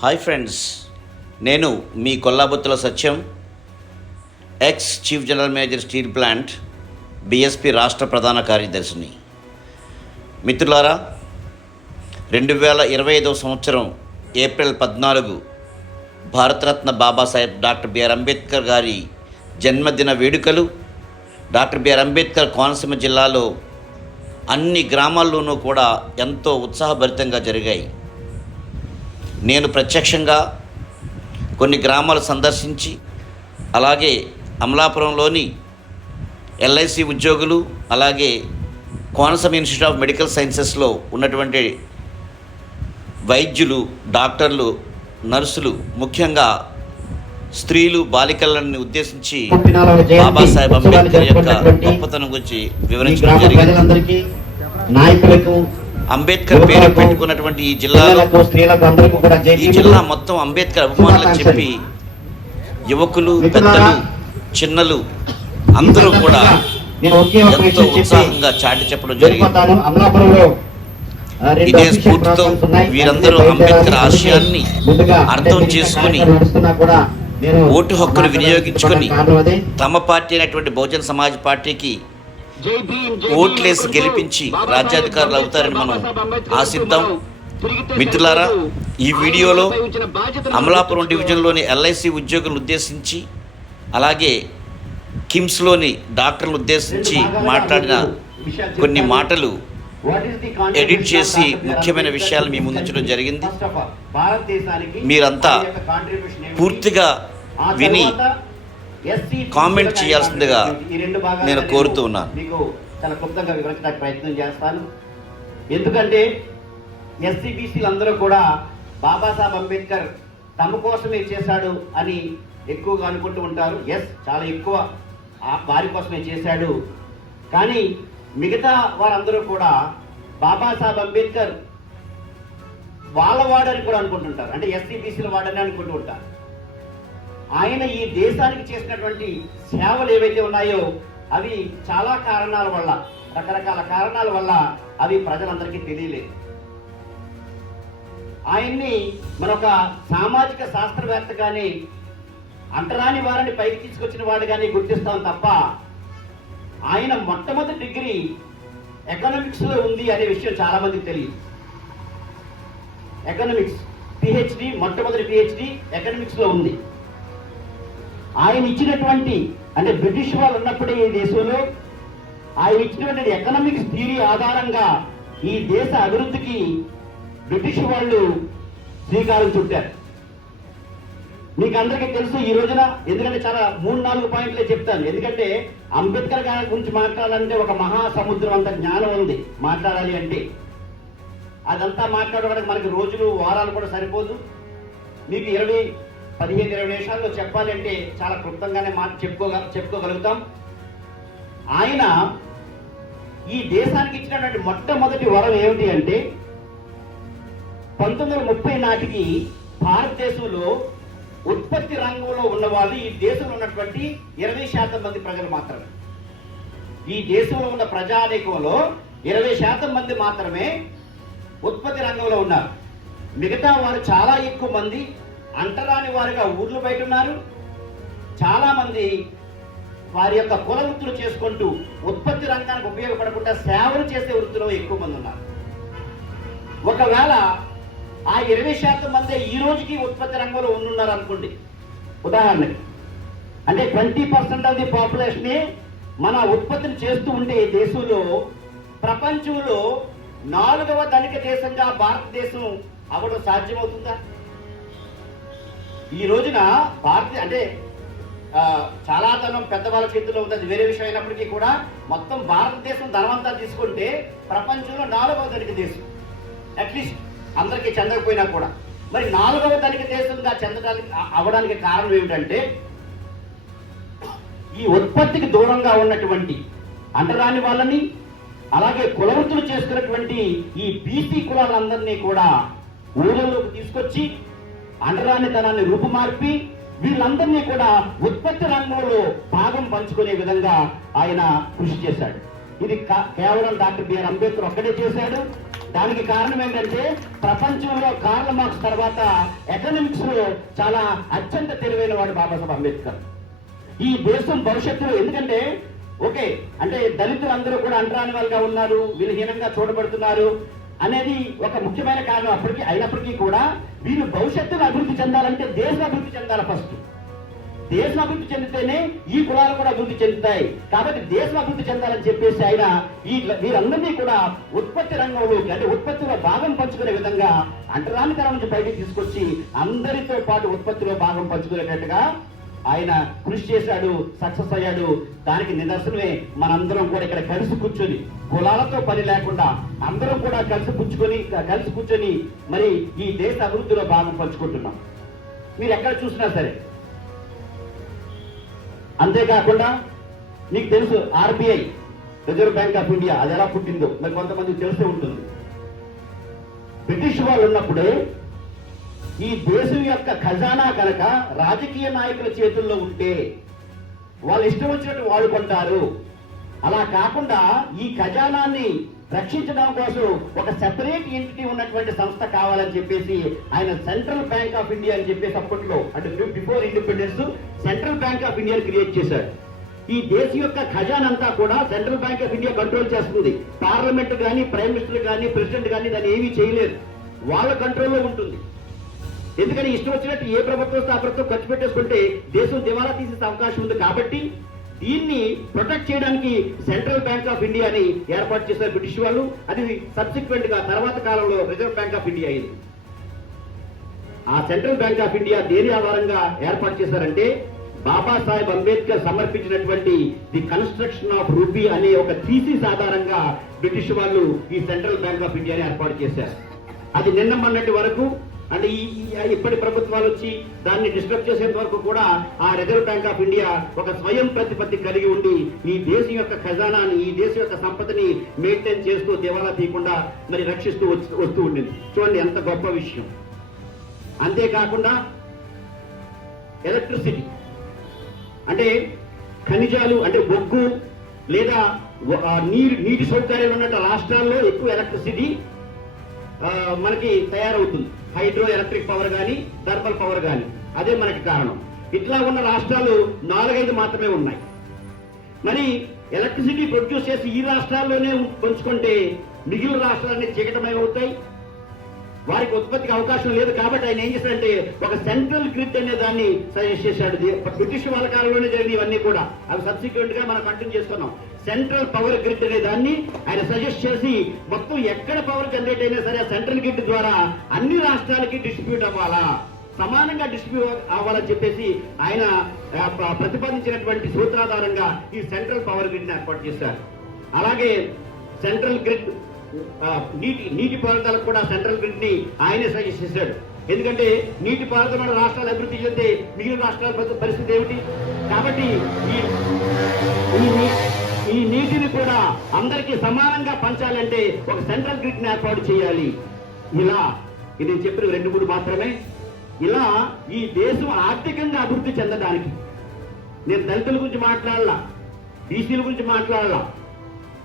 Hi friends, నేను మీ Kollabothula Satyam, ex chief general manager steel plant, BSP రాష్ట్ర ప్రధాన కార్యదర్శిని. మిత్రులారా, 2025 సంవత్సరం April 14 Bharat Ratna Babasaheb doctor BR Ambedkar గారి జన్మదిన వేడుకలు డాక్టర్ బిఆర్ అంబేద్కర్ కోనసీమ జిల్లాలో అన్ని గ్రామాల్లోనూ కూడా ఎంతో ఉత్సాహభరితంగా జరిగాయి. నేను ప్రత్యక్షంగా కొన్ని గ్రామాలు సందర్శించి, అలాగే అమలాపురంలోని ఎల్ఐసి ఉద్యోగులు, అలాగే కోనసీమ ఇన్స్టిట్యూట్ ఆఫ్ మెడికల్ సైన్సెస్లో ఉన్నటువంటి వైద్యులు, డాక్టర్లు, నర్సులు, ముఖ్యంగా స్త్రీలు, బాలికలను ఉద్దేశించి బాబాసాహెబ్ అంబేద్కర్ యొక్క గొప్పతనం గురించి వివరించడం జరిగింది. అంబేద్కర్ పేరు పెట్టుకున్నటువంటి ఈ జిల్లాలో ఈ జిల్లా మొత్తం అంబేద్కర్ అభిమానులకు చెప్పి యువకులు, పెద్దలు, చిన్నలు అందరూ కూడా ఎంతో ఉత్సాహంగా చాటి చెప్పడం జరిగింది. ఇదే స్ఫూర్తితో వీరందరూ అంబేద్కర్ ఆశయాన్ని అర్థం చేసుకుని ఓటు హక్కును వినియోగించుకొని తమ పార్టీ అయినటువంటి బహుజన్ సమాజ్ పార్టీకి ఓట్లేసి గెలిపించి రాజ్యాధికారులు అవుతారని మనం ఆశిద్దాం. మిత్రులారా, ఈ వీడియోలో అమలాపురం డివిజన్లోని ఎల్ఐసి ఉద్యోగులను ఉద్దేశించి, అలాగే కిమ్స్లోని డాక్టర్లను ఉద్దేశించి మాట్లాడిన కొన్ని మాటలు ఎడిట్ చేసి ముఖ్యమైన విషయాలు మీ ముందుంచడం జరిగింది. మీరంతా పూర్తిగా విని కామెంట్ చేయాల్సిందిగా నేను కోరుతూ ఉన్నాను. మీకు చాలా క్లుప్తంగా వివరించడానికి ప్రయత్నం చేస్తాను. ఎందుకంటే ఎస్సీబీసీలు అందరూ కూడా బాబాసాహెబ్ అంబేద్కర్ తమ కోసమే చేశాడు అని ఎక్కువగా అనుకుంటూ ఉంటారు. చాలా ఎక్కువ వారి కోసమే చేశాడు. కానీ మిగతా వారందరూ కూడా బాబాసాహెబ్ అంబేద్కర్ వాళ్ళ వాడని కూడా అనుకుంటుంటారు. అంటే ఎస్సీబీసీల వాడని అనుకుంటూ ఉంటారు. ఆయన ఈ దేశానికి చేసినటువంటి సేవలు ఏవైతే ఉన్నాయో అవి చాలా కారణాల వల్ల, రకరకాల కారణాల వల్ల అవి ప్రజలందరికీ తెలియలేదు. ఆయన్ని మనొక సామాజిక శాస్త్రవేత్తగానే, అంటరాని వారిని పైకి తీసుకొచ్చిన వాడుగానే గుర్తిస్తాం తప్ప ఆయన మొట్టమొదటి డిగ్రీ ఎకనామిక్స్ లో ఉంది అనే విషయం చాలా మందికి తెలియదు. ఎకనామిక్స్ పిహెచ్డి, మొట్టమొదటి పిహెచ్డి ఎకనామిక్స్ లో ఉంది. ఆయన ఇచ్చినటువంటి, అంటే బ్రిటిష్ వాళ్ళు ఉన్నప్పుడే ఈ దేశంలో ఆయన ఇచ్చినటువంటి ఎకనామిక్స్ థియరీ ఆధారంగా ఈ దేశ అభివృద్ధికి బ్రిటిష్ వాళ్ళు శ్రీకారం చుట్టారు. మీకు అందరికీ తెలుసు ఈ రోజున, ఎందుకంటే చాలా 3-4 పాయింట్లే చెప్తాను. ఎందుకంటే అంబేద్కర్ గారి గురించి మాట్లాడాలంటే ఒక మహాసముద్రం అంత జ్ఞానం ఉంది మాట్లాడాలి అంటే. అదంతా మాట్లాడడానికి మనకి రోజులు, వారాలు కూడా సరిపోదు. మీకు 15-20 నిమిషాల్లో చెప్పాలంటే చాలా క్లుప్తంగానే చెప్పుకోగలుగుతాం. ఆయన ఈ దేశానికి ఇచ్చినటువంటి మొట్టమొదటి వరం ఏమిటి అంటే 1930 నాటికి భారతదేశంలో ఉత్పత్తి రంగంలో ఉన్న వాళ్ళు ఈ దేశంలో ఉన్నటువంటి 20% మంది ప్రజలు మాత్రమే. ఈ దేశంలో ఉన్న ప్రజానీకంలో 20% మంది మాత్రమే ఉత్పత్తి రంగంలో ఉన్నారు. మిగతా వారు చాలా ఎక్కువ మంది అంటరాని వారిగా ఊర్లు బయట ఉన్నారు. చాలా మంది వారి యొక్క కుల వృత్తులు చేసుకుంటూ ఉత్పత్తి రంగానికి ఉపయోగపడకుండా సేవలు చేసే వృత్తిలో ఎక్కువ మంది ఉన్నారు. ఒకవేళ ఆ 20% మంది ఈ రోజుకి ఉత్పత్తి రంగంలో ఉన్నారు అనుకోండి. ఉదాహరణకి, అంటే 20% ఆఫ్ ది పాపులేషన్ మన ఉత్పత్తిని చేస్తూ ఉంటే ఈ దేశంలో, ప్రపంచంలో 4వ ధనిక దేశంగా భారతదేశం అవ్వడం సాధ్యమవుతుందా? ఈ రోజున అంటే చాలా ధనం పెద్దవాళ్ళ చేతిలో ఉంది, అది వేరే విషయం అయినప్పటికీ కూడా మొత్తం భారతదేశం ధనవంతా తీసుకుంటే ప్రపంచంలో 4వ ధనిక దేశం. అట్లీస్ట్ అందరికీ చెందకపోయినా కూడా. మరి 4వ ధనిక దేశంగా చెందడానికి అవ్వడానికి కారణం ఏమిటంటే ఈ ఉత్పత్తికి దూరంగా ఉన్నటువంటి అంటరాని వాళ్ళని, అలాగే కులవృత్తులు చేసుకున్నటువంటి ఈ బీసీ కులాలందరినీ కూడా ఊళ్ళలోకి తీసుకొచ్చి అంటరానితనాన్ని రూపుమార్పి వీళ్ళందరినీ కూడా ఉత్పత్తి రంగంలో భాగం పంచుకునే విధంగా ఆయన కృషి చేశాడు. ఇది కేవలం డాక్టర్ బిఆర్ అంబేద్కర్ ఒక్కడే చేశాడు. దానికి కారణం ఏంటంటే ప్రపంచంలో కార్ల్ మార్క్స్ తర్వాత ఎకనామిక్స్ లో చాలా అత్యంత తెలివైన వాడు బాబాసాహెబ్ అంబేద్కర్. ఈ దేశం భవిష్యత్తులో, ఎందుకంటే ఓకే అంటే దళితులు అందరూ కూడా అంటరాని వాళ్ళుగా ఉన్నారు, విలహీనంగా చూడబడుతున్నారు అనేది ఒక ముఖ్యమైన కారణం అయినప్పటికీ కూడా వీరు భవిష్యత్తులో అభివృద్ధి చెందాలంటే దేశం అభివృద్ధి చెందాలి. ఫస్ట్ దేశం అభివృద్ధి చెందితేనే ఈ కులాలు కూడా అభివృద్ధి చెందుతాయి. కాబట్టి దేశం అభివృద్ధి చెందాలని చెప్పేసి ఆయన వీరందరినీ కూడా ఉత్పత్తి రంగంలోకి, అంటే ఉత్పత్తిలో భాగం పంచుకునే విధంగా అంటరానితనం నుంచి బయటికి తీసుకొచ్చి అందరితో పాటు ఉత్పత్తిలో భాగం పంచుకునేటట్టుగా ఆయన కృషి చేశాడు, సక్సెస్ అయ్యాడు. దానికి నిదర్శనమే మనందరం కూడా ఇక్కడ కలిసి కూర్చొని, కులాలతో పని లేకుండా అందరం కూడా కలిసి కూర్చొని మరి ఈ దేశ అభివృద్ధిలో భాగం పంచుకుంటున్నాం. మీరు ఎక్కడ చూసినా సరే. అంతేకాకుండా మీకు తెలుసు RBI, reserve bank of India, అది ఎలా పుట్టిందో మరి కొంతమందికి తెలిసే ఉంటుంది. బ్రిటిష్ వాళ్ళు ఉన్నప్పుడే ఈ దేశం యొక్క ఖజానా కనుక రాజకీయ నాయకుల చేతుల్లో ఉంటే వాళ్ళు ఇష్టం వచ్చినట్టు వాడుకుంటారు. అలా కాకుండా ఈ ఖజానాన్ని రక్షించడం కోసం ఒక సెపరేట్ ఎంటిటీ ఉన్నటువంటి సంస్థ కావాలని చెప్పేసి ఆయన సెంట్రల్ బ్యాంక్ ఆఫ్ ఇండియా అని చెప్పేసి అప్పట్లో, అంటే before independence central bank of India create చేశాడు. ఈ దేశం యొక్క ఖజానా అంతా కూడా central bank of India control చేస్తుంది. పార్లమెంట్ కానీ, ప్రైమ్ మినిస్టర్ కానీ, ప్రెసిడెంట్ కానీ దాన్ని ఏమీ చేయలేదు, వాళ్ళ కంట్రోల్లో ఉంటుంది. ఎందుకని ఇష్టం వచ్చినట్టు ఏ ప్రభుత్వం వస్తే ఆ ప్రభుత్వం ఖర్చు పెట్టేసుకుంటే దేశం దివాలా తీసే అవకాశం ఉంది. కాబట్టి దీన్ని ప్రొటెక్ట్ చేయడానికి సెంట్రల్ బ్యాంక్ ఆఫ్ ఇండియాని ఏర్పాటు చేశారు బ్రిటిష్ వాళ్ళు. అది సబ్సిక్వెంట్ గా తర్వాత కాలంలో రిజర్వ్ బ్యాంక్ ఆఫ్ ఇండియా అయింది. ఆ సెంట్రల్ బ్యాంక్ ఆఫ్ ఇండియా దేని ఆధారంగా ఏర్పాటు చేశారంటే బాబాసాహెబ్ అంబేద్కర్ సమర్పించినటువంటి ది కన్స్ట్రక్షన్ ఆఫ్ రూపీ అనే ఒక థీసిస్ ఆధారంగా బ్రిటిష్ వాళ్ళు ఈ సెంట్రల్ బ్యాంక్ ఆఫ్ ఇండియాని ఏర్పాటు చేశారు. అది నిన్న మొన్నటి వరకు, అంటే ఇప్పటి ప్రభుత్వాలు వచ్చి దాన్ని డిస్టర్బ్ చేసేంత వరకు కూడా ఆ రిజర్వ్ బ్యాంక్ ఆఫ్ ఇండియా ఒక స్వయం ప్రతిపత్తి కలిగి ఉండి ఈ దేశం యొక్క ఖజానాని, ఈ దేశం యొక్క సంపదని మెయింటైన్ చేస్తూ దివాలా తీయకుండా మరి రక్షిస్తూ వస్తూ ఉండింది. చూడండి ఎంత గొప్ప విషయం. అంతేకాకుండా ఎలక్ట్రిసిటీ, అంటే ఖనిజాలు, అంటే బొగ్గు లేదా నీటి సౌకర్యాలు ఉన్న రాష్ట్రాల్లో ఎక్కువ ఎలక్ట్రిసిటీ మనకి తయారవుతుంది. హైడ్రో ఎలక్ట్రిక్ పవర్ కానీ, థర్మల్ పవర్ కానీ, అదే మనకి కారణం. ఇట్లా ఉన్న రాష్ట్రాలు 4-5 మాత్రమే ఉన్నాయి. మరి ఎలక్ట్రిసిటీ ప్రొడ్యూస్ చేసి ఈ రాష్ట్రాల్లోనే పంచుకుంటే మిగిలిన రాష్ట్రాలన్నీ చీకటమవుతాయి, వారికి ఉత్పత్తికి అవకాశం లేదు. కాబట్టి ఆయన ఏం చేశాడంటే ఒక సెంట్రల్ గ్రిడ్ అనే దాన్ని సజెస్ట్ చేశాడు. బ్రిటిష్ వాళ్ళ కాలంలోనే జరిగిన ఇవన్నీ కూడా అవి సబ్సిక్వెంట్ గా మనం కంటిన్యూ చేసుకున్నాం. సెంట్రల్ పవర్ గ్రిడ్ అనే దాన్ని ఆయన సజెస్ట్ చేసి మొత్తం ఎక్కడ పవర్ జనరేట్ అయినా సరే ఆ సెంట్రల్ గ్రిడ్ ద్వారా అన్ని రాష్ట్రాలకి డిస్ట్రిబ్యూట్ అవ్వాలా, సమానంగా డిస్ట్రిబ్యూట్ అవ్వాలని చెప్పేసి ఆయన ప్రతిపాదించినటువంటి సూత్రాధారంగా ఈ సెంట్రల్ పవర్ గ్రిడ్ ని ఏర్పాటు చేశారు. అలాగే సెంట్రల్ గ్రిడ్ నీటి పారుదలకు కూడా సెంట్రల్ గ్రిడ్ ని ఆయనే సజెస్ట్ చేశాడు. ఎందుకంటే నీటి పారుదల రాష్ట్రాలు అభివృద్ధి చెందితే మిగిలిన రాష్ట్రాల పరిస్థితి ఏమిటి? కాబట్టి ఈ నీటిని కూడా అందరికీ సమానంగా పంచాలంటే ఒక సెంట్రల్ గ్రిడ్ ని ఏర్పాటు చేయాలి. ఇలా ఇది చెప్పిన 2-3 మాత్రమే. ఇలా ఈ దేశం ఆర్థికంగా అభివృద్ధి చెందడానికి, నేను దళితుల గురించి మాట్లాడాలా, బీసీల గురించి మాట్లాడాలా,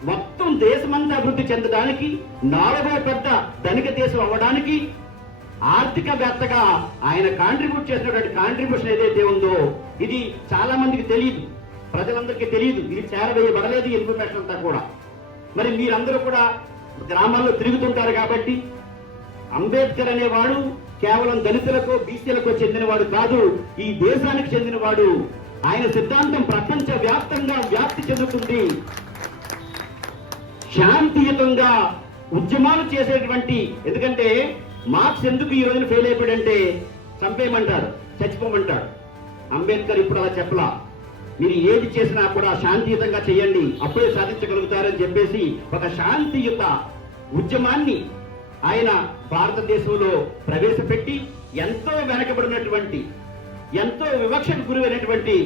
మొత్తం దేశమంతా అభివృద్ధి చెందడానికి, 4వ పెద్ద ధనిక దేశం అవ్వడానికి ఆర్థికవేత్తగా ఆయన కాంట్రిబ్యూట్ చేసినటువంటి కాంట్రిబ్యూషన్ ఏదైతే ఉందో ఇది చాలా మందికి తెలియదు, ప్రజలందరికీ తెలియదు, ఇది చేరవేయబడలేదు ఇన్ఫర్మేషన్ అంతా కూడా. మరి మీరందరూ కూడా గ్రామాల్లో తిరుగుతుంటారు కాబట్టి అంబేద్కర్ అనేవాడు కేవలం దళితులకు, బీసీలకు చెందినవాడు కాదు, ఈ దేశానికి చెందినవాడు. ఆయన సిద్ధాంతం ప్రపంచ వ్యాప్తంగా వ్యాప్తి చెందుతుంది. శాంతియుతంగా ఉద్యమాలు చేసేటువంటి, ఎందుకంటే మార్క్స్ ఎందుకు ఈ రోజున ఫెయిల్ అయిపోయాడంటే చంపేయమంటాడు, చచ్చిపోమంటాడు. అంబేద్కర్ ఇప్పుడు అలా చెప్పలా, మీరు ఏది చేసినా కూడా శాంతియుతంగా చేయండి, అప్పుడే సాధించగలుగుతారని చెప్పేసి ఒక శాంతియుత ఉద్యమాన్ని ఆయన భారతదేశంలో ప్రవేశపెట్టి ఎంతో వెనకబడినటువంటి, ఎంతో వివక్షకు గురైనటువంటి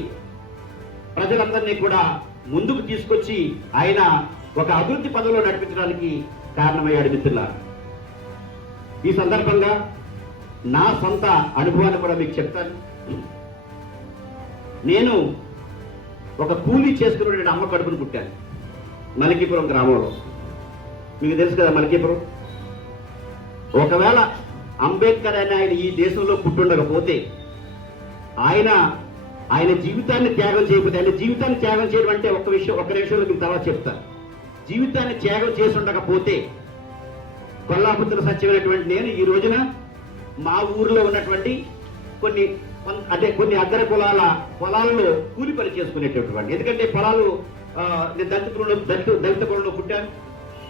ప్రజలందరినీ కూడా ముందుకు తీసుకొచ్చి ఆయన ఒక అభివృద్ధి పదంలో నడిపించడానికి కారణమయ్యాడు. మిత్రులారా, ఈ సందర్భంగా నా సొంత అనుభవాన్ని కూడా మీకు చెప్తాను. నేను ఒక కూలీ చేసుకున్నటువంటి అమ్మ కడుపును పుట్టాను. మలికీపురం గ్రామంలో. మీకు తెలుసు కదా మలికీపురం. ఒకవేళ అంబేద్కర్ అనే ఆయన ఈ దేశంలో పుట్టుండకపోతే, ఆయన జీవితాన్ని త్యాగం చేయకపోతే, ఆయన జీవితాన్ని త్యాగం చేయడం అంటే ఒక్క నిమిషంలో మీకు తర్వాత చెప్తాను. జీవితాన్ని త్యాగం చేసి ఉండకపోతే కొల్లాపుత్ర సత్యమైనటువంటి నేను ఈ రోజున మా ఊరిలో ఉన్నటువంటి కొన్ని అగ్ర పొలాలలో కూలి పని చేసుకునేటటువంటి, ఎందుకంటే పొలాలు నేను దళిత కులంలో పుట్టాను.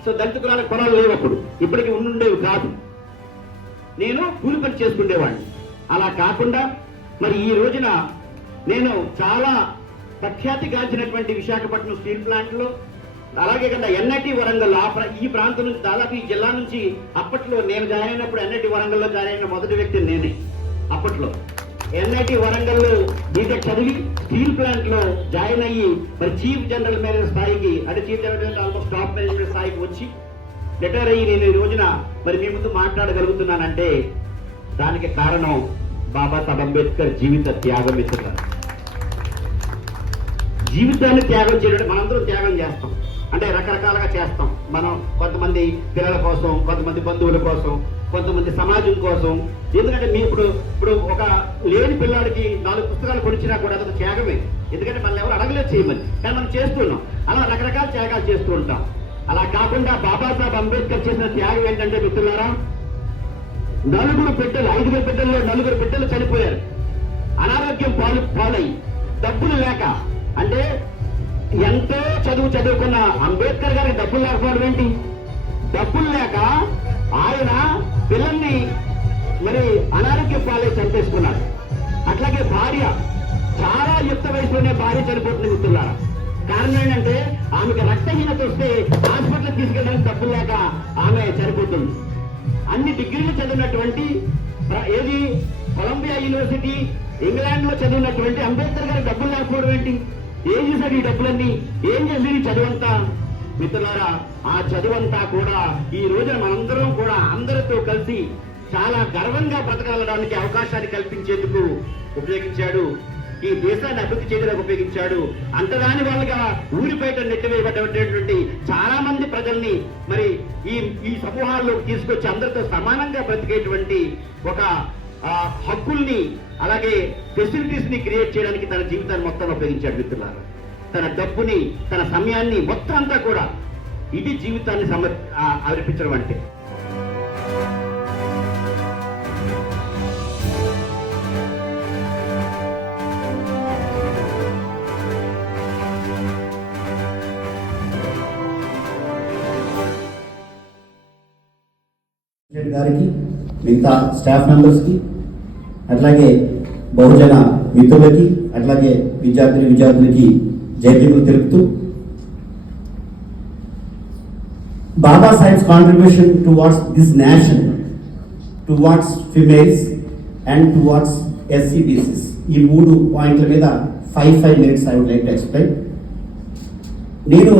సో దళిత కులాలకు పొలాలు లేవు అప్పుడు, ఇప్పటికీ ఉండుండేవి కాదు. నేను కూలి పని చేసుకునేవాడిని. అలా కాకుండా మరి ఈ రోజున నేను చాలా ప్రఖ్యాతిగాంచినటువంటి విశాఖపట్నం స్టీల్ ప్లాంట్లో, అలాగే కదా ఎన్ఐటి వరంగల్ ఈ ప్రాంతం నుంచి దాదాపు ఈ జిల్లా నుంచి అప్పట్లో నేను జాయిన్ అయినప్పుడు ఎన్ఐటి వరంగల్లో జాయిన్ అయిన మొదటి వ్యక్తి నేనే. అప్పట్లో ఎన్ఐటి వరంగల్లో బీటెక్ చదివి స్టీల్ ప్లాంట్ లో జాయిన్ అయ్యి మరి చీఫ్ జనరల్ మేనేజర్ స్థాయికి, అంటే chief general manager almost top management స్థాయికి వచ్చి రిటైర్ అయ్యి నేను ఈ రోజున మరి మీ ముందు మాట్లాడగలుగుతున్నానంటే దానికి కారణం బాబాసాహెబ్ అంబేద్కర్ జీవిత త్యాగం. ఇస్తున్నారు జీవితాన్ని త్యాగం చేయడం. మనందరం త్యాగం చేస్తాం, అంటే రకరకాలుగా చేస్తాం. మనం కొంతమంది పిల్లల కోసం, కొంతమంది బంధువుల కోసం, కొంతమంది సమాజం కోసం. ఎందుకంటే మీ ఇప్పుడు ఒక లేని పిల్లాడికి 4 పుస్తకాలు కొనిచ్చినా కూడా అదొక త్యాగమే. ఎందుకంటే మనం ఎవరు అడగలేదు చేయమని, కానీ మనం చేస్తున్నాం. అలా రకరకాల త్యాగాలు చేస్తూ ఉంటాం. అలా కాకుండా బాబాసాహెబ్ అంబేద్కర్ చేసిన త్యాగం ఏంటంటే మిత్రులారా, 5 బిడ్డల్లో 4 బిడ్డలు చనిపోయారు. అనారోగ్యం పాలై, డబ్బులు లేక. అంటే ఎంతో చదువుకున్న అంబేద్కర్ గారికి డబ్బులు లేకపోవడం ఏంటి? డబ్బులు లేక ఆయన పిల్లల్ని మరి అనారోగ్యం పాలై చంపేసుకున్నాడు. అట్లాగే భార్య, చాలా యుక్త వయసులోనే భార్య చనిపోతుంది మిత్రులారా. కారణం ఏంటంటే ఆమెకి రక్తహీనత వస్తే హాస్పిటల్ తీసుకెళ్ళడానికి డబ్బులు లేక ఆమె చనిపోతుంది. అన్ని డిగ్రీలు చదివినటువంటి, ఏది కొలంబియా యూనివర్సిటీ ఇంగ్లాండ్ లో చదివినటువంటి అంబేద్కర్ గారికి డబ్బులు లేకపోవడం ఏంటి? ఏం చేశాడు ఈ డబ్బులన్నీ? ఏం చేసి ఈ చదువంతా? మిత్రులారా, ఆ చదువంతా కూడా ఈ రోజున మనందరం కూడా అందరితో కలిసి చాలా గర్వంగా బ్రతకగలడానికి అవకాశాన్ని కల్పించేందుకు ఉపయోగించాడు. ఈ దేశాన్ని అభివృద్ధి చేయడానికి ఉపయోగించాడు. అంతదాని వాళ్ళగా ఊరి బయట నెట్టివేయబడ్డటువంటి చాలా మంది ప్రజల్ని మరి ఈ సమూహాల్లోకి తీసుకొచ్చి అందరితో సమానంగా బ్రతికేటువంటి ఒక హక్కుల్ని, అలాగే ఫెసిలిటీస్ ని క్రియేట్ చేయడానికి తన జీవితాన్ని మొత్తం ఉపయోగించాడు మిత్రులారా. తన డబ్బుని, తన సమయాన్ని మొత్తం అంతా కూడా ఇది జీవితాన్ని అర్పించడం అంటే. గారికి, మిగతా స్టాఫ్ మెంబర్స్కి, అట్లాగే బహుజన మిత్రులకి, అట్లాగే విద్యార్థులకి జైపీలు తెలుపుతూ, Baba Saheb's contribution towards this nation, towards females and towards SCBCs, ఈ 3 పాయింట్ల మీద 5 minutes I would like to explain. నేను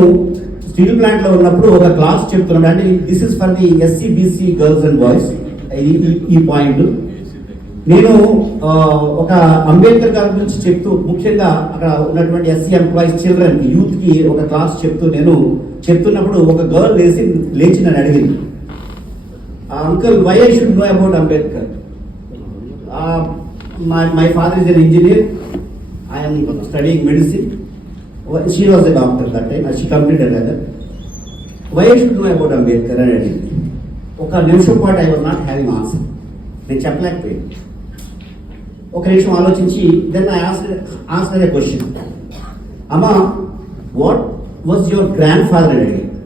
స్టీల్ ప్లాంట్ లో ఉన్నప్పుడు ఒక క్లాస్ చెప్తున్నాను, అంటే this is for the SCBC girls and boys. ఈ పాయింట్ నేను ఒక అంబేద్కర్ గారి గురించి చెప్తూ, ముఖ్యంగా అక్కడ ఉన్నటువంటి SC ఎంప్లాయీస్ చిల్డ్రన్ కి, యూత్ కి ఒక క్లాస్ చెప్తున్నప్పుడు ఒక గర్ల్ లేచి నన్ను అడిగింది, uncle why I should know about Ambedkar? My father is an engineer, I'm studying medicine. She was a doctor that time, she completed rather. Why I should know about Ambedkar అని అడిగింది. ఒక నిమిషం పాటు I was not having answer. నేను చెప్పలేకపోయాను. ఒక నిమిషం ఆలోచించి then I asked her a question. అమ్మా, what was your grandfather అని అడిగింది.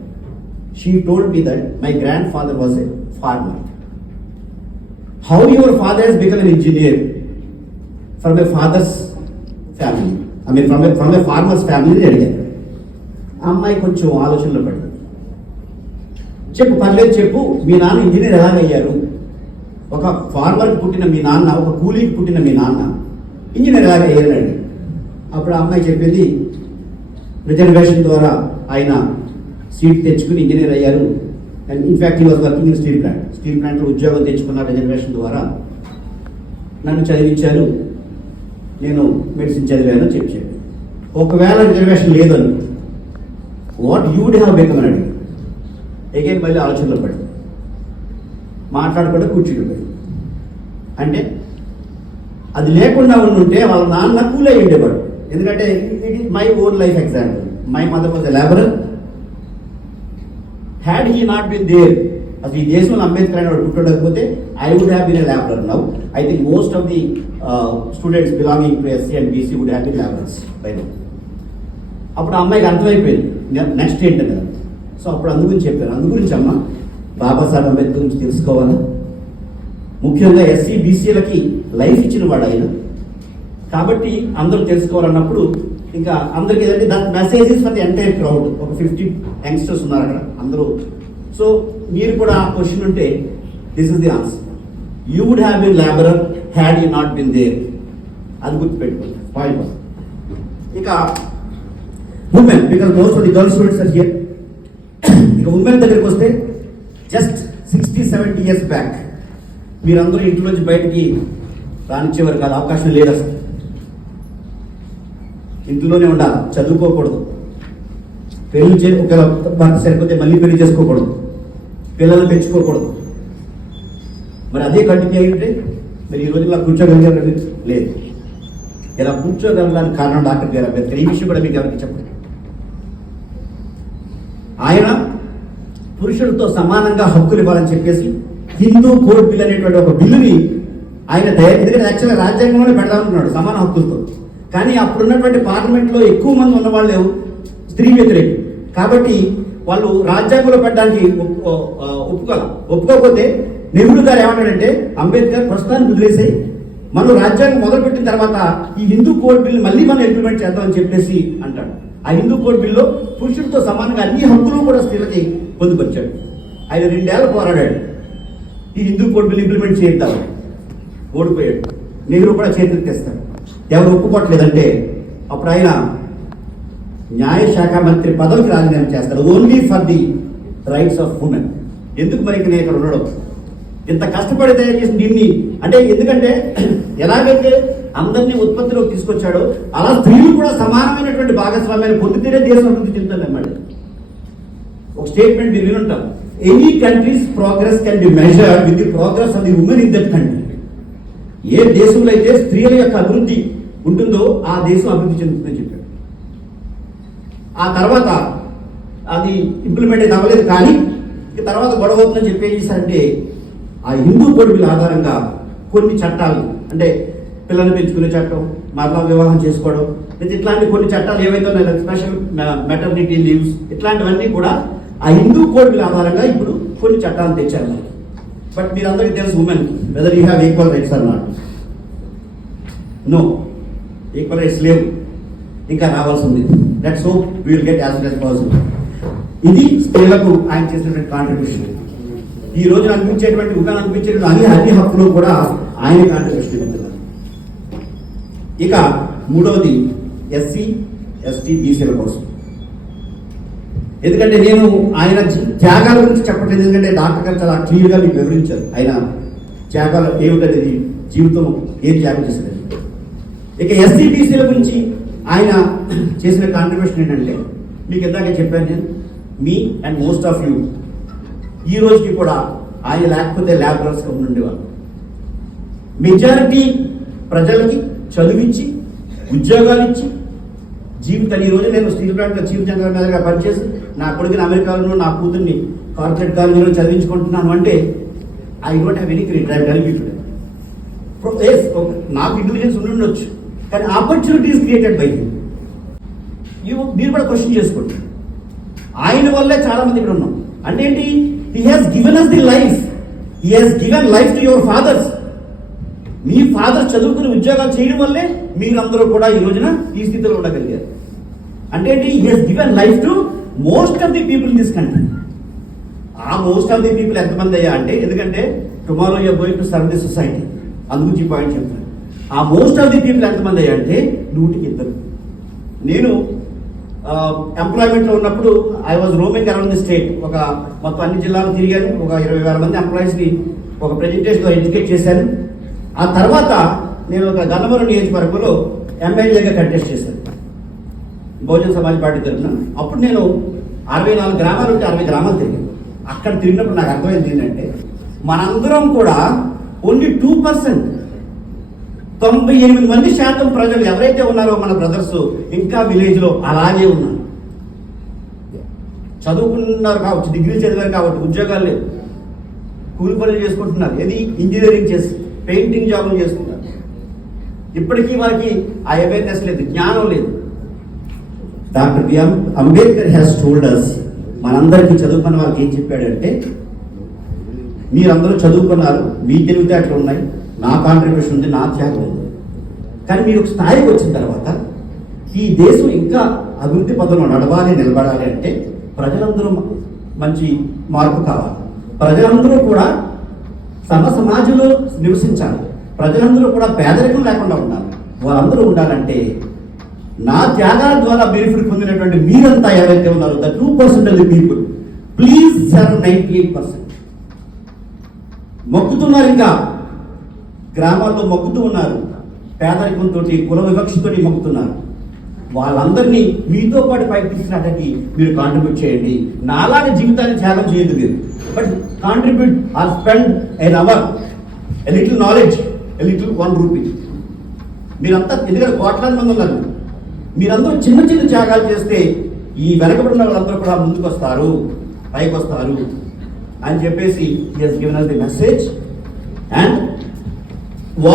She told me that my grandfather was a farmer. How your father has become an engineer from a father's family? I mean from a farmer's family అడిగారు. అమ్మాయి కొంచెం ఆలోచనలో పడింది. చెప్పు, పర్లేదు చెప్పు, మీ నాన్న ఇంజనీర్ ఎలాగయ్యారు? ఒక ఫార్మర్కి పుట్టిన మీ నాన్న, ఒక కూలీకి పుట్టిన మీ నాన్న ఇంజనీర్ ఎలాగయ్యారు అని. అప్పుడు ఆ అమ్మాయి చెప్పింది, రిజర్వేషన్ ద్వారా ఆయన సీట్ తెచ్చుకుని ఇంజనీర్ అయ్యారు. And in fact he was working in steel ప్లాంట్లో ఉద్యోగం తెచ్చుకున్న రిజర్వేషన్ ద్వారా నన్ను చదివించారు, నేను మెడిసిన్ చదివాను చెప్పాను. ఒకవేళ రిజర్వేషన్ లేదను, what you would have become అని అడిగాడు. అగైన్ మళ్ళీ ఆలోచనలో పడి మాట్లాడకుండా కూర్చుండిపోయాడు. అంటే అది లేకుండా ఉండుంటే వాళ్ళ నాన్న కూల్ అయ్యి ఉండేవాడు. ఎందుకంటే it is my own life example. My mother was a labourer. Had he not been there, అసలు ఈ దేశంలో అంబేద్కర్ అనేవాడు పుట్టకపోతే I would have been a labourer now. I think most of the students belonging to SC and BC would have been labourers by now. అప్పుడు ఆ అమ్మాయికి అర్థమైపోయింది next ఏంటి కదా. సో అప్పుడు అందుగురించి చెప్పారు. అందుగురించి అమ్మ బాబాసాహెబ్ అంబేద్కర్ గురించి తెలుసుకోవాలా, ముఖ్యంగా ఎస్సీ బీసీలకి లైఫ్ ఇచ్చిన వాడు ఆయన కాబట్టి అందరూ తెలుసుకోవాలన్నప్పుడు ఇంకా అందరికి ఏదంటే that message is for the entire crowd. ఒక 50 యంగ్స్టర్స్ ఉన్నారు అక్కడ అందరూ. సో మీరు కూడా ఆ క్వశ్చన్ ఉంటే this is the answer. You would have been labourer had you not been there. అది గుర్తుపెట్టుకోండి. పాయింట్. ఇక women, because most of the girl students are here. ఇక ఉమెన్ దగ్గరికి వస్తే జస్ట్ 60-70 years బ్యాక్ మీరందరూ ఇంట్లోంచి బయటికి రానిచ్చేవారు కాదు, అవకాశం లేదు అసలు. ఇంట్లోనే ఉండాలి, చదువుకోకూడదు, పెళ్లి ఒక భర్త సరిపోతే మళ్ళీ పెళ్లి చేసుకోకూడదు, పిల్లలు పెంచుకోకూడదు. మరి అదే కంటిన్యూ అయ్యింటే మరి ఈ రోజు ఇలా కూర్చోగలిగారు లేదు. ఇలా కూర్చోగలడానికి కారణం డాక్టర్ బిఆర్ అంబేద్కర్. ఈ విషయం కూడా మీకు ఎవరికి చెప్పండి. ఆయన పురుషులతో సమానంగా హక్కులు ఇవ్వాలని చెప్పేసి హిందూ కోడ్ బిల్ అనేటువంటి ఒక బిల్లుని ఆయన ఎందుకంటే యాక్చువల్గా రాజ్యాంగంలోనే పెడదామనుకున్నాడు సమాన హక్కులతో. కానీ అప్పుడున్నటువంటి పార్లమెంట్లో ఎక్కువ మంది ఉన్న వాళ్ళు స్త్రీ వ్యతిరేకి కాబట్టి వాళ్ళు రాజ్యాంగంలో పెట్టడానికి ఒప్పుకోకపోతే నెహ్రూ గారు ఏమంటాడంటే అంబేద్కర్ ప్రస్తుతానికి వదిలేసాయి, మనం రాజ్యాంగం మొదలుపెట్టిన తర్వాత ఈ హిందూ కోడ్ బిల్ మళ్ళీ మనం ఇంప్లిమెంట్ చేద్దామని చెప్పేసి అంటాడు. ఆ హిందూ కోడ్ బిల్లో పురుషులతో సమానంగా అన్ని హక్కులు కూడా స్త్రీలకి పొందుపరిచాడు. ఆయన 2 ఏళ్ళు పోరాడాడు ఈ హిందూ కోడ్ బిల్ ఇంప్లిమెంట్ చేద్దాం, ఓడిపోయాడు. నెహ్రూ కూడా చేతులు తెస్తాడు. ఎవరు ఒప్పుకోవట్లేదంటే అప్పుడు ఆయన న్యాయశాఖ మంత్రి పదవికి రాజీనామా చేస్తారు, only for the rights of women. ఎందుకు మరి నేను ఇక్కడ ఉండడం, ఇంత కష్టపడి తయారు చేసిన దీన్ని అంటే ఎందుకంటే ఎలాగైతే అందరినీ ఉత్పత్తిలోకి తీసుకొచ్చాడో అలా స్త్రీలు కూడా సమానమైనటువంటి భాగస్వామ్యాన్ని పొందితేనే దేశం అభివృద్ధి చెందుతుంది అన్నమాట. ఒక స్టేట్మెంట్ మీరు వినుంటారు, any country's progress can be measured with the progress of the women in that country. ఏ దేశంలో అయితే స్త్రీల యొక్క అభివృద్ధి ఉంటుందో ఆ దేశం అభివృద్ధి చెందుతుందని చెప్పాడు. ఆ తర్వాత అది ఇంప్లిమెంట్ అయితే అవ్వలేదు, కానీ తర్వాత గొడవ అవుతుందని చెప్పేసారంటే ఆ హిందూ కోడ్ బిల్ ఆధారంగా కొన్ని చట్టాలు అంటే పిల్లల్ని పెంచుకునే చట్టం, మరలా వివాహం చేసుకోవడం, లేదా ఇట్లాంటి కొన్ని చట్టాలు ఏవైతే ఉన్నాయో స్పెషల్ మెటర్నిటీ లీవ్స్ ఇట్లాంటివన్నీ కూడా ఆ హిందూ కోడ్ బిల్ ఆధారంగా ఇప్పుడు కొన్ని చట్టాలు తెచ్చారు. బట్ మీరందరికీ తెలుసు women whether you have equal rights or not. No, equal rights లేవు, ఇంకా రావాల్సి ఉంది. That's hope we will get as soon as possible. ఇది స్త్రీలకు ఆయన చేసినటువంటి కాంట్రిబ్యూషన్. ఈ రోజు అనిపించేటువంటి ఉమెన్ అనిపించేటువంటి అన్ని హక్కులు కూడా ఆయన కాంట్రిబ్యూషన్. ఇక మూడవది ఎస్సీ ఎస్టీ బీసీల కోసం. ఎందుకంటే నేను ఆయన త్యాగాల గురించి చెప్పట్లేదు, ఎందుకంటే డాక్టర్ గారు చాలా క్లియర్గా మీకు వివరించారు ఆయన త్యాగాలు ఏమిటనేది, జీవితం ఏం త్యాగం చేసేది. ఇక ఎస్సీ బీసీల గురించి ఆయన చేసిన కాంట్రిబ్యూషన్ ఏంటంటే మీకు ఇందాక చెప్పాను నేను, me and most of you ఈ రోజుకి కూడా ఆయన లేకపోతే ల్యాబరర్స్గా ఉండేవాళ్ళు. మెజారిటీ ప్రజలకి చదివించి ఉద్యోగాలు ఇచ్చి జీవితాన్ని ఈ రోజు నేను స్టీల్ ప్లాంట్లో చీఫ్ జనరల్ మేనేజర్గా పనిచేసి నా కొడుకుని అమెరికాలో నా కూతుర్ని కార్పొరేట్ కాలేజీలో చదివించుకుంటున్నాను అంటే I don't have any credit. I tell you today నాకు ఇంటెలిజెన్స్ ఉండొచ్చు, కానీ ఆపర్చునిటీస్ క్రియేటెడ్ బై యూ. మీరు కూడా క్వశ్చన్ చేసుకోండి. ఆయన వల్లే చాలా మంది ఇక్కడ ఉన్నాం అంటే ఏంటి, he has given us the life, he has given life to your fathers. మీ ఫాదర్ చదువుకుని ఉద్యోగాలు చేయడం వల్లే మీరందరూ కూడా ఈ రోజున ఈ స్థితిలో ఉండగలిగారు. అంటే ఏంటి, he has given life to most of the people in this country. ఆ మోస్ట్ ఆఫ్ ది పీపుల్ ఎంతమంది అయ్యా అంటే, ఎందుకంటే tomorrow you're going to serve the society, అందుగురించి ఈ పాయింట్ చెప్తాను. ఆ మోస్ట్ ఆఫ్ ది పీపుల్ ఎంతమంది అయ్యా అంటే 100కి 2. నేను ఎంప్లాయ్మెంట్లో ఉన్నప్పుడు I was roaming around the state. ఒక మొత్తం అన్ని జిల్లాలు తిరిగాను. ఒక 20,000 మంది ఎంప్లాయీస్ని ఒక ప్రెజెంటేషన్లో ఎడ్యుకేట్ చేశాను. ఆ తర్వాత నేను ఒక గన్నవరం నియోజకవర్గంలో ఎమ్మెల్యేగా కంటెస్ట్ చేశాను బహుజన సమాజ్ పార్టీ తరఫున. అప్పుడు నేను 64 గ్రామాలు ఉంటే 60 గ్రామాలు తిరిగాను. అక్కడ తిరిగినప్పుడు నాకు అర్థమైంది ఏంటంటే మనందరం కూడా ఓన్లీ 2%, 98% ప్రజలు ఎవరైతే ఉన్నారో మన బ్రదర్స్ ఇంకా విలేజ్లో అలాగే ఉన్నారు. చదువుకున్నారు కావచ్చు, డిగ్రీ చదివారు కావచ్చు, ఉద్యోగాలు లేవు, కూలి పనులు చేసుకుంటున్నారు, ఏది ఇంజనీరింగ్ చేసి పెయింటింగ్ జాబులు చేసుకుంటారు. ఇప్పటికీ వారికి ఆ అవేర్నెస్ లేదు, జ్ఞానం లేదు. Doctor BR Ambedkar has told us, మనందరికీ చదువుకున్న వాళ్ళకి ఏం చెప్పాడంటే, మీరందరూ చదువుకున్నారు, మీ తెలివితేటలు ఉన్నాయి, నా కాంట్రిబ్యూషన్ ఉంది, నా త్యాగం ఉంది. కానీ మీరు ఒక స్థాయికి వచ్చిన తర్వాత ఈ దేశం ఇంకా అభివృద్ధి పదంలో నడవాలి, నిలబడాలి అంటే ప్రజలందరూ మంచి మార్పు కావాలి. ప్రజలందరూ కూడా సమాజంలో నివసించాలి. ప్రజలందరూ కూడా పేదరికం లేకుండా ఉండాలి. వాళ్ళందరూ ఉండాలంటే నా త్యాగాల ద్వారా బెనిఫిట్ పొందినటువంటి మీరంతా ఎవరైతే ఉన్నారో the 2% of the people, please serve 98%. మొక్కుతున్నారు, ఇంకా గ్రామాల్లో మొక్కుతూ ఉన్నారు, పేదరికంతో కుల వివక్షతో మొక్కుతున్నారు. వాళ్ళందరినీ మీతో పాటు పైకి తీసుకురావడానికి మీరు కాంట్రిబ్యూట్ చేయండి. నాలాంటి జీవితాన్ని త్యాగం చేయదు మీరు, but contribute or spend an hour, a little knowledge, a little 1 rupee. మీరంతా ఎందుకంటే కోట్లాది మంది ఉన్నారు, మీరందరూ చిన్న చిన్న త్యాగాలు చేస్తే ఈ వెనకబడిన వాళ్ళందరూ కూడా ముందుకు వస్తారు, పైకి వస్తారు అని చెప్పేసి he has given us the message. And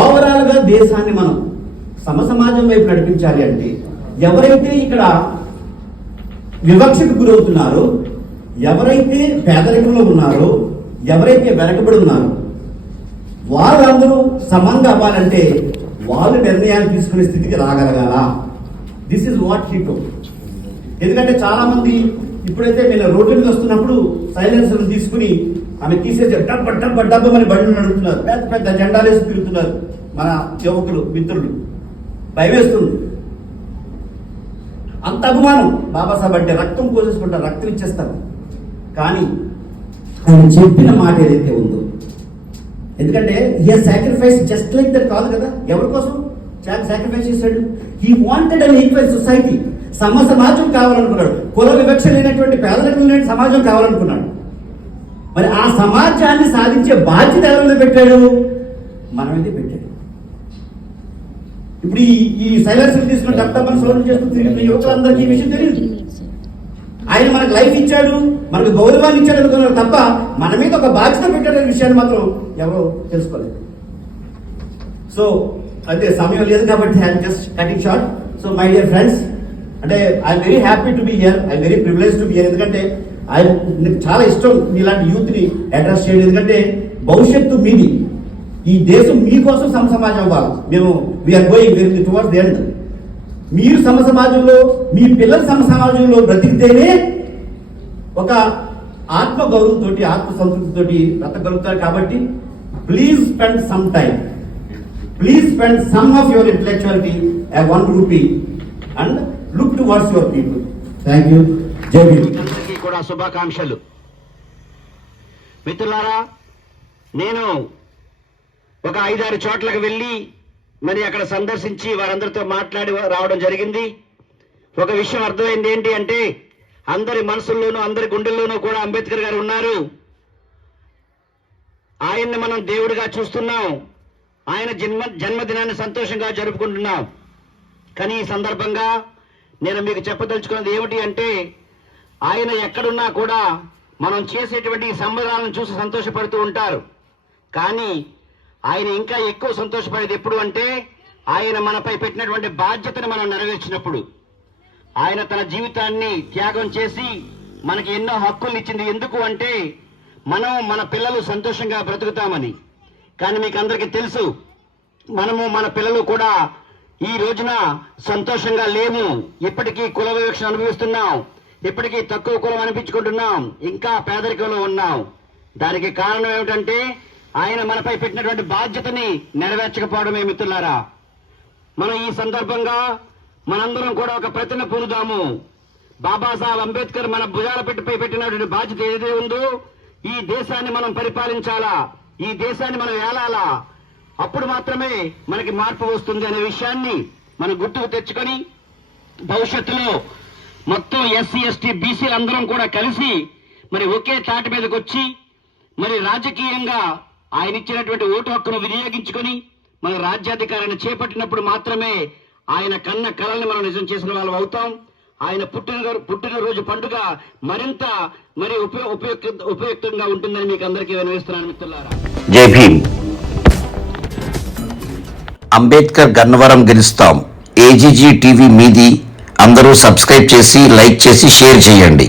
ఓవరాల్గా దేశాన్ని మనం సమసమాజం వైపు నడిపించాలి అంటే ఎవరైతే ఇక్కడ వివక్షకు గురవుతున్నారో, ఎవరైతే పేదరికంలో ఉన్నారో, ఎవరైతే వెనకబడి ఉన్నారో వాళ్ళందరూ సమంగా అవ్వాలంటే వాళ్ళు నిర్ణయాలు తీసుకునే స్థితికి రాగలగాల. This is what he told. ఎందుకంటే చాలా మంది ఇప్పుడైతే నేను రోడ్ల మీద వస్తున్నప్పుడు సైలెన్సర్ తీసుకుని ఆమె తీసేసి డబ్బని బండ్లు నడుపుతున్నారు, పెద్ద పెద్ద జెండాలు వేసి తిరుగుతున్నారు మన యువకులు మిత్రులు. భయమేస్తుంది. అంత అభిమానం బాబాసాహెబ్ అంటే రక్తం పోసేసుకుంటారు, రక్తం ఇచ్చేస్తారు. కానీ ఆయన చెప్పిన మాట ఏదైతే ఉందో, ఎందుకంటే he sacrifice just like that కాదు కదా. ఎవరి కోసం సాక్రిఫైస్ చేశాడు? He wanted an equal society. సమాజం కావాలనుకున్నాడు. కుల వివక్ష లేనటువంటి పేదరికం లేని సమాజం కావాలనుకున్నాడు. మరి ఆ సమాజాన్ని సాధించే బాధ్యత ఎవరిలో పెట్టాడు? మనమైతే పెట్టాడు. ఇప్పుడు ఈ సైలెన్సర్ తీసుకుని డబ్బని సోదరు చేస్తూ తిరిగిన యువకులందరికీ ఈ విషయం తెలియదు. ఆయన మనకు లైఫ్ ఇచ్చాడు, మనకు గౌరవాన్ని ఇచ్చాడు అనుకున్నారు తప్ప మన మీద ఒక బాధ్యత పెట్టాడనే విషయాన్ని మాత్రం ఎవరో తెలుసుకోలేదు. సో అయితే సమయం లేదు కాబట్టి I'm just cutting short. So my dear friends, అంటే I'm very happy to be here, I'm very privilege to be here. ఎందుకంటే నాకు చాలా ఇష్టం ఇలాంటి యూత్ని అడ్రస్ చేయడం. ఎందుకంటే భవిష్యత్తు మీది, ఈ దేశం మీకోసం సమాజం అవ్వాలి. మేము we're going very towards the end. మీరు సమాజంలో, మీ పిల్లల సమాజంలో బ్రతికితేనే ఒక ఆత్మ గౌరవంతో, ఆత్మ సంతృప్తితోటి బ్రతకగలుగుతారు. కాబట్టి please spend some time, please spend some of your intellectuality at 1 rupee and look towards your people. Thank you. జై భీమ్. అందరికీ కూడా శుభాకాంక్షలు. మిత్రులారా, నేను ఒక 5-6 చోట్లకు వెళ్ళి మరి అక్కడ సందర్శించి వారందరితో మాట్లాడి రావడం జరిగింది. ఒక విషయం అర్థమైంది ఏంటి అంటే, అందరి మనసుల్లోనూ అందరి గుండెల్లోనూ కూడా అంబేద్కర్ గారు ఉన్నారు. ఆయన్ని మనం దేవుడిగా చూస్తున్నాం, ఆయన జన్మదినాన్ని సంతోషంగా జరుపుకుంటున్నాం. కానీ ఈ సందర్భంగా నేను మీకు చెప్పదలుచుకున్నది ఏమిటి అంటే, ఆయన ఎక్కడున్నా కూడా మనం చేసేటువంటి సంబరాలను చూసి సంతోషపడుతూ ఉంటారు. కానీ ఆయన ఇంకా ఎక్కువ సంతోషపడేది ఎప్పుడు అంటే, ఆయన మనపై పెట్టినటువంటి బాధ్యతను మనం నెరవేర్చినప్పుడు. ఆయన తన జీవితాన్ని త్యాగం చేసి మనకి ఎన్నో హక్కులు ఇచ్చింది. ఎందుకు అంటే మనం మన పిల్లలు సంతోషంగా బ్రతుకుతామని. కానీ మీకు అందరికీ తెలుసు, మనము మన పిల్లలు కూడా ఈ రోజున సంతోషంగా లేము. ఇప్పటికీ కుల వివక్ష అనుభవిస్తున్నాం, ఇప్పటికీ తక్కువ కులం అనిపించుకుంటున్నాం, ఇంకా పేదరికంలో ఉన్నాం. దానికి కారణం ఏమిటంటే ఆయన మనపై పెట్టినటువంటి బాధ్యతని నెరవేర్చకపోవడమే. మిత్రులారా, మనం ఈ సందర్భంగా మనందరం కూడా ఒక ప్రతిన పూనుదాము. బాబాసాహెబ్ అంబేద్కర్ మన భుజాల పెట్టిపై పెట్టినటువంటి బాధ్యత ఏదైతే ఉందో, ఈ దేశాన్ని మనం పరిపాలించాలా, ఈ దేశాన్ని మనం ఏలాలా. అప్పుడు మాత్రమే మనకి మార్పు వస్తుంది అనే విషయాన్ని మనం గుర్తుకు తెచ్చుకొని భవిష్యత్తులో మొత్తం ఎస్సీ ఎస్టీ బీసీలు అందరం కూడా కలిసి మరి ఒకే తాటి మీదకి వచ్చి మరి రాజకీయంగా ఆయన ఇచ్చినటువంటి ఓటు హక్కును వినియోగించుకొని మన రాజ్యాధికారాన్ని చేపట్టినప్పుడు మాత్రమే ఆయన కన్న కళల్ని మనం నిజం చేసిన వాళ్ళం అవుతాం. ఆయన పుట్టినరోజు పండుగ మరింత మరి ఉపయుక్తంగా ఉంటుందని మీకు అందరికీ వినవిస్తున్నాను మిత్రులారా. జై భీమ్. అంబేద్కర్ గన్నవరం గెలుస్తాం. ఏజీజీ టీవీ మీది. అందరూ సబ్స్క్రైబ్ చేసి, లైక్ చేసి, షేర్ చేయండి.